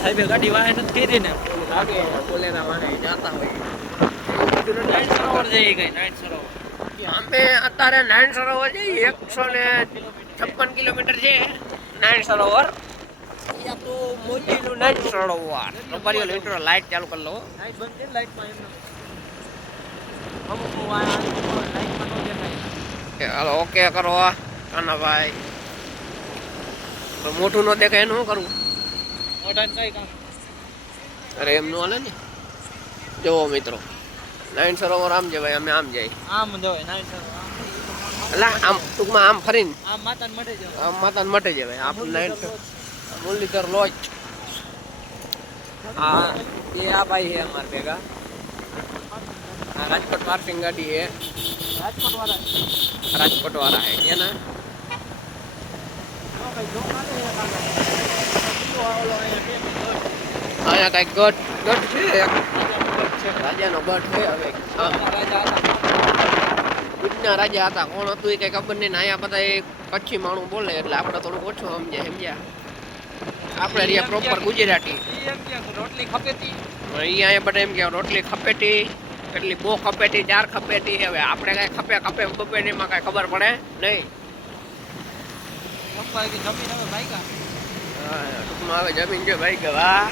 સાહેબે ગાડી વાહે નથી કરી ને લાગે બોલેરા વાહે જાતા હોય નારાયણ સરોવર જઈ ગઈ નારાયણ સરોવર અમે અત્યારે નારાયણ સરોવર જઈએ 156 કિલોમીટર છે નારાયણ સરોવર અહીંયા તો મોજીનું નારાયણ સરોવર રબારીઓ લીટર લાઈટ ચાલુ કરી લો લાઈટ બંધ છે લાઈટ માં અમુક લાઈટ માં નો દેખાય હાલો ઓકે કરો કાનાભાઈ મોટું નો દેખાય એનું શું કરવું મોઢાને કઈ કામ અરે એમ નો હાલે ને જોવો મિત્રો નારાયણ સરોવર આમ જવાય અમે આમ જાય આમ જવાય નારાયણ સરોવર એટલે આમ ટૂંકમાં આમ ફરીને આમ માતાને મટે જવાય આમ માતાને મટે જવાય આપણે નારાયણ મુરલીધર લોજ આ એ આ ભાઈ છે અમાર ભેગા આ રાજકોટ પાર્કિંગ ગાડી છે રાજકોટ વાળા है क्या ना અહીંયા કઈ ગઢ છે રાજાનો ગઢ છે હવે ગુજના રાજા હતા કોણ હતું એ કઈ ખબર નહીં ને અહીંયા બધા એ કચ્છી માણું બોલે એટલે આપણે થોડુંક ઓછું સમજ્યા આપણે રહ્યા પ્રોપર ગુજરાતી રોટલી ખપેતી અહીંયા બધા એમ કે રોટલી ખપેતી કેટલી બહુ ખપેતી 4 ખપેતી હવે આપણે કઈ ખપે એમાં કઈ ખબર પડે નહીં ટૂંકમાં આવે જમીન જો ભાઈ કે વાહ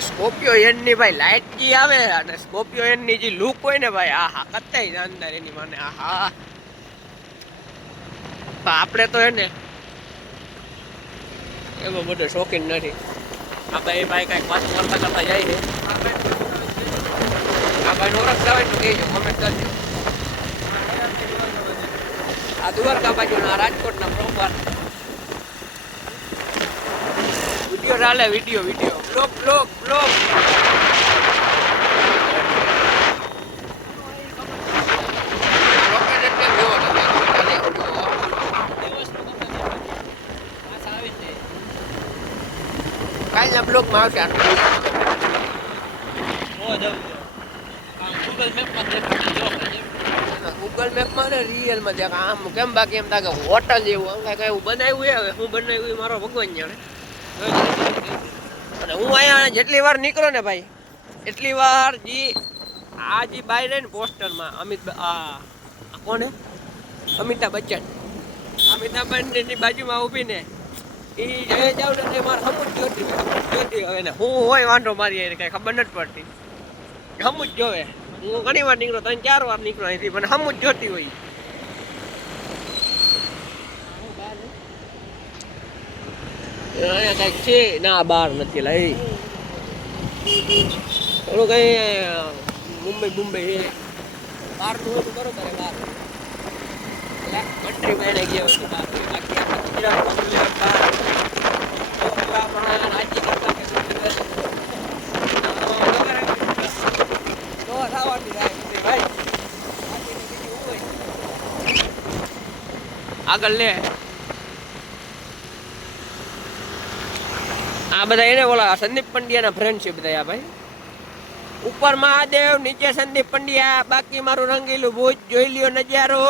સ્કોર્પિયો એનની ભાઈ લાઈટ જી આવે અને સ્કોર્પિયો એનની જે લુક હોય ને ભાઈ આહા કતાઈ શાનદાર એની મને આહા આપણે તો એને એવો બધો શોખીન નથી આપણે એ ભાઈ કઈક વાત કરતા જાય છે આ ભાઈ નોરખ જવાય તો કહેજો કમેન્ટ કરજો આ દ્વારકા બાજુના રાજકોટના પ્રોપર વિડીયો ચાલે વિડીયો બ્લોગ કાલના બ્લોગમાં આવશે ગૂગલ મેપમાં ને રિયલમાં દેખા આમ કેમ બાકી એમ થાય હોટલ જેવું કઈ એવું બનાવ્યું હવે હું બનાવ્યું મારો ભગવાન જાણે અને હું અહીંયા જેટલી વાર નીકળો ને ભાઈ એટલી વાર આ જે બાઈ રહે ને પોસ્ટરમાં કોને અમિતાભ બચ્ચનની બાજુમાં ઊભી ને એ જઈ જાવ ને મારે સમજ જોતી હવે ને હું હોય વાંધો મારી કઈ ખબર નથી પડતી સમજ જોવે હું ઘણી વાર નીકળો 3-4 વાર નીકળો અહીંથી પણ સમજ જોતી હોય અહીંયા કઈક છે ના બહાર નથી લઈ થોડું કઈ મુંબઈ છે બહારનું હોય તો બરોબર બહાર કન્ટ્રી માં ગયા હોય બહાર બાકી આગળ લે આ બધા એને બોલા સંદીપ પંડ્યાના ફ્રેન્ડ છે બધા ભાઈ ઉપર મહાદેવ નીચે સંદીપ પંડ્યા બાકી મારું રંગીલું ભુજ જોઈ લ્યો નજારો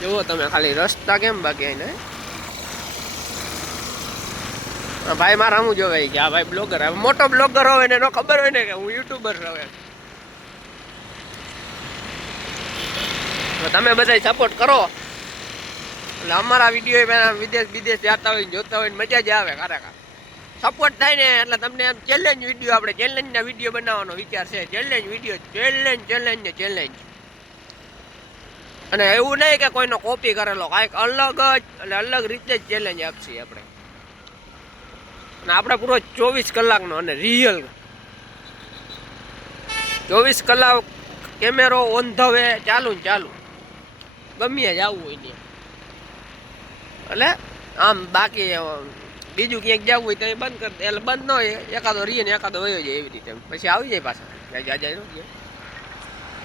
જુઓ તમે ખાલી રસ્તા કેમ બાકી આને ભાઈ મારા હું જોવે કે આ ભાઈ બ્લોગર હવે મોટો બ્લોગર હોય ને એનો ખબર હોય ને કે હું યુટ્યુબર હવે તમે બધા સપોર્ટ કરો એટલે અમારા વિડીયો વિદેશ જતા હોય જોતા હોય મજા જ આવે ખરેખર સપોર્ટ થાય ને એટલે તમને એમ ચેલેન્જ વિડીયો આપણે ચેલેન્જના વિડીયો બનાવવાનો વિચાર છે ચેલેન્જ વિડીયો ચેલેન્જ અને એવું નહીં કે કોઈનો કોપી કરેલો કાંઈક અલગ જ એટલે અલગ રીતે જ ચેલેન્જ આપશે આપણે અને આપણે પૂરો 24 કલાકનો અને રિયલ 24 કલાક કેમેરો ઓન ધ વે ચાલુ ગમે જ આવવું હોય ને એટલે આમ બાકી બીજું ક્યાંક જવું હોય તો એ બંધ કરી દે એટલે બંધ ન હોય એકાદો રીએ ને એકાદો વયો જાય એવી રીતે પછી આવી જાય પાછા જાય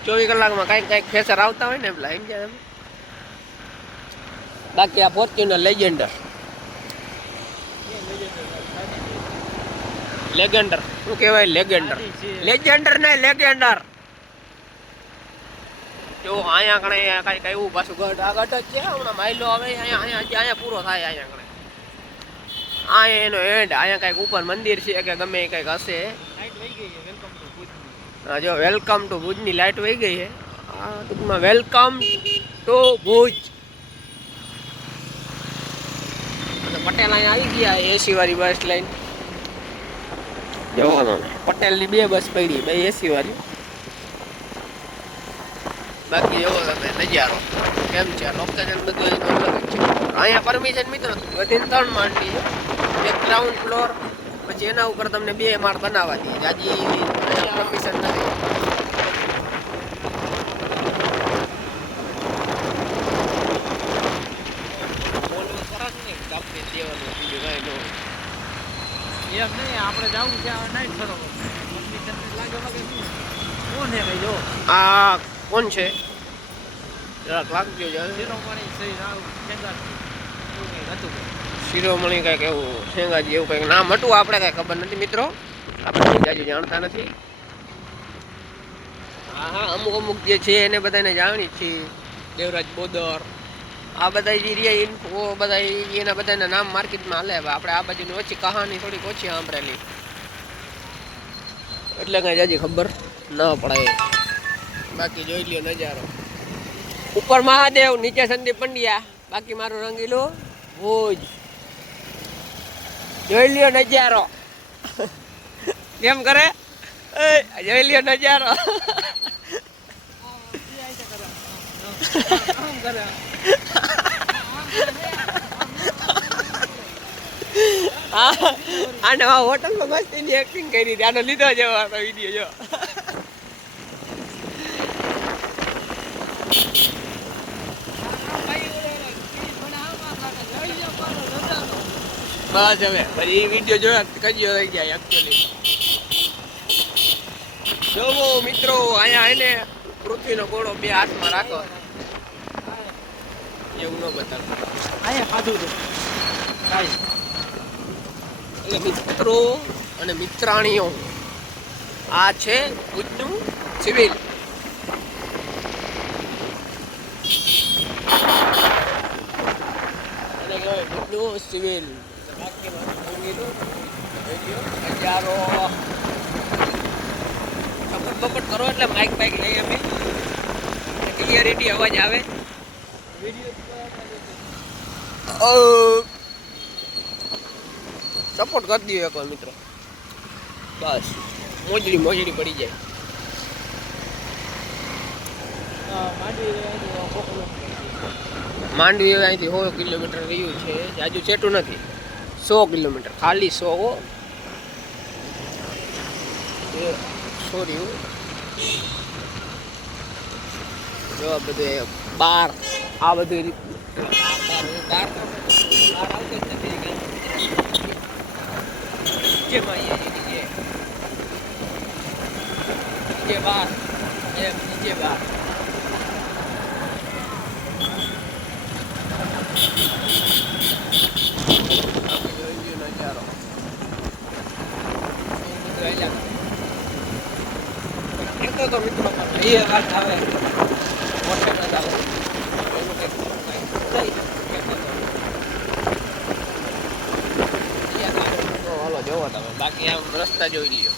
24 કલાકમાં કાંઈક ફેસર આવતા હોય ને એમ લાઈન જાય એમ બાકી આ ફોર્ચ્યુનર લેજેન્ડર શું કહેવાય લેજેન્ડર ને લેજેન્ડર જો અહીંયા કણે કાંઈક એવું પાછું ગઢ આ ગઢ જ છે હમણાં માઇલો આવે અહીંયા પૂરો થાય અહીંયા કણે અહીંયા એનો એન્ડ અહીંયા કાંઈક ઉપર મંદિર છે કે ગમે એ કંઈક હશે હા જો વેલકમ ટુ ભુજની લાઇટ વહી ગઈ છે ટૂંકમાં વેલકમ ટુ ભુજ અને પટેલ અહીંયા આવી ગયા એસી વાળી બસ લાઈન જવાનું પટેલની 2 બસ પડી 2 એસી વાળી બાકી એવો તમે નજારો કેમ છે લોકેશન બધું છે અહીંયા પરમિશન મિત્રો વધીને 3 માળની છે એક ગ્રાઉન્ડ ફ્લોર પછી એના ઉપર તમને 2 માળ બનાવવા દે જાજી પરમિશન નથી એમ નહીં આપણે જવું છે નાઈટ સરોવર લાગે વાગે કોણ હે ભાઈ જો આ કોણ છે જરાક લાગજો શિરોમણી સહી શિરોમણી કંઈક એવું શેંગાજી એવું કંઈક નામ હતું આપણે કાંઈ ખબર નથી મિત્રો આપણે જાજુ જાણતા નથી હા અમુક જે છે એને બધાને જાણી છીએ દેવરાજ બોદર આ બધા જે રહ્યા ઇન્ફો બધા એના બધાના નામ માર્કેટમાં હાલે આપણે આ બાજુની ઓછી કહાની થોડીક ઓછી સાંભળેલી એટલે કાંઈ જાજી ખબર ન પડે બાકી જોઈ લ્યો નજારો ઉપર મહાદેવ નીચે સંદીપ પંડ્યા બાકી મારું રંગીલો ભુજ જોઈ લ્યો નજારો કેમ કરે જોઈ લ્યો નજારો આને હોટલમાં મસ્તીની એક્ટિંગ કરી હતી આનો લીધો જેવો વિડીયો જો બસ હવે પછી એ વિડીયો જોયા કજિયો રહી જાય એકચ્યુઅલી જોવો મિત્રો અહીંયા એને પૃથ્વીનો ગોળો 2 હાથમાં રાખો એવું ન બતાવો અહીંયા ખાધું છે એટલે મિત્રો અને મિત્રાણીઓ આ છે ભુજનું સિવિલ અને કહેવાય ભુજનું સિવિલ હજારો બપટ કરો એટલે માઇક બાઇક લઈ અમે ક્લિયરિટી અવાજ આવે સપોર્ટ કરી દો એકવાર મિત્રો બસ મોજડી પડી જાય માંડવી અહીંથી 100 કિલોમીટર રહ્યું છે આજુ છેટું નથી 100 કિલોમીટર ખાલી 100 સોરી જો બધું બાર આ બધું બાર આવતું જ નથી જેમાં નીચે બાર એમ નીચે બાર નજારો તો મિત્રો એ વાત આવે હાલો જોવો તમે બાકી આમ રસ્તા જોઈ લ્યો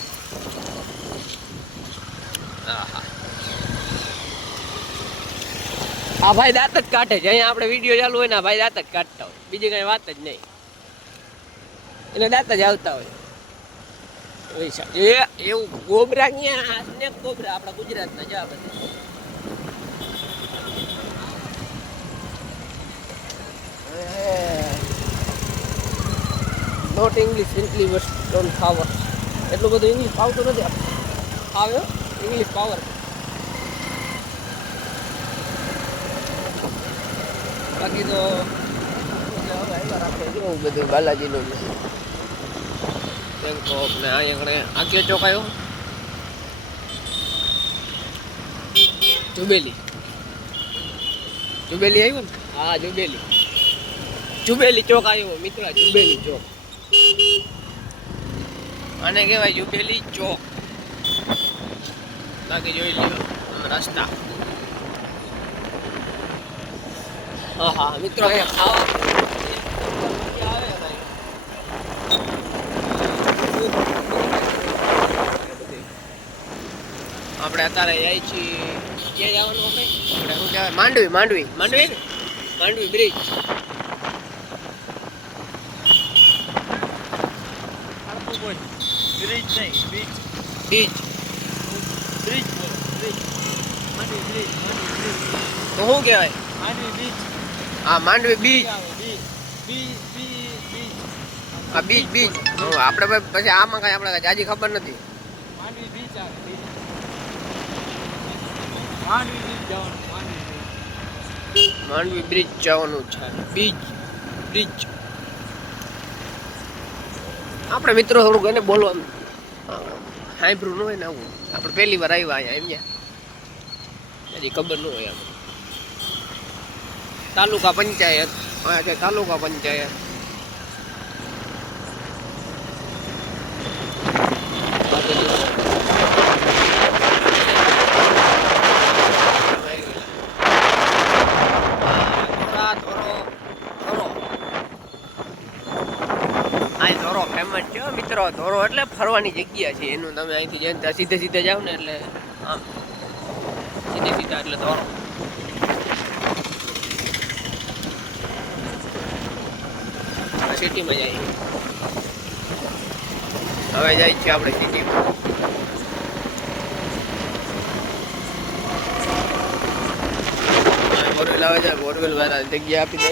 આ ભાઈ દાંત જ કાઢે છે અહીંયા આપણે વિડીયો ચાલુ હોય ને ભાઈ દાંત જ કાઢતા હોય બીજી કઈ વાત જ નહીં એને દાંત જ આવતા હોય એવું ગોબરા ક્યાં સ્નેક ગોબરા આપણા ગુજરાતના જ આ બધા not English simply don't power એટલું બધું ઇંગ્લિશ ફાવતું નથી આવે ઇંગ્લિશ પાવર બાકી તો રાખે બધું બાલાજીનું બેંકોક ને અહીંયા આ કયો ચોક આવ્યો જુબેલી આવ્યો ને હા જુબેલી ચોક આવ્યો મિત્રો જુબેલી ચોક આને કહેવાય જુબેલી ચોક બાકી જોઈ લ્યો રસ્તા હા હા મિત્રો અહીંયા ખાવા મજા આવે ભાઈ. આપણે અત્યારે જાય છીએ ક્યાં જવાનું આપણે શું કહેવાય માંડવી માંડવી માંડવી ને માંડવી બ્રિજ. બ્રિજ નહીં બીચ બીચ બ્રિજ બોલો બ્રિજ માંડવી બ્રિજ તો શું કહેવાય માંડવી બીચ હા માંડવી બીચ. આવે બીચ બીચ આ બીચ બીચ આપણે પછી આમાં કાંઈ આપણે જાજી ખબર નથી. માંડવી બીચ આવે બીચ માંડવી બીચ જવાનું માંડવી બ્રિજ જવાનું છે બીચ બ્રિજ. આપણે મિત્રો થોડુંક એને બોલવાનું સાંભળ્યું ન હોય ને આવું આપણે પહેલી વાર આવ્યા અહીંયા એમ હજી ખબર ન હોય આપણે. તાલુકા પંચાયત હા છે તાલુકા પંચાયત. ધોરો ફેમસ છે મિત્રો. ધોરો એટલે ફરવાની જગ્યા છે એનું. તમે અહીંથી જઈને સીધે સીધે જાવ ને એટલે આમ સીધે સીધા એટલે ધોરો. સિટીમાં જઈએ હવે જાય છે આપણે સિટીમાં. બોરવેલ આવે છે બોરવેલ વાળા જગ્યા આપી દે.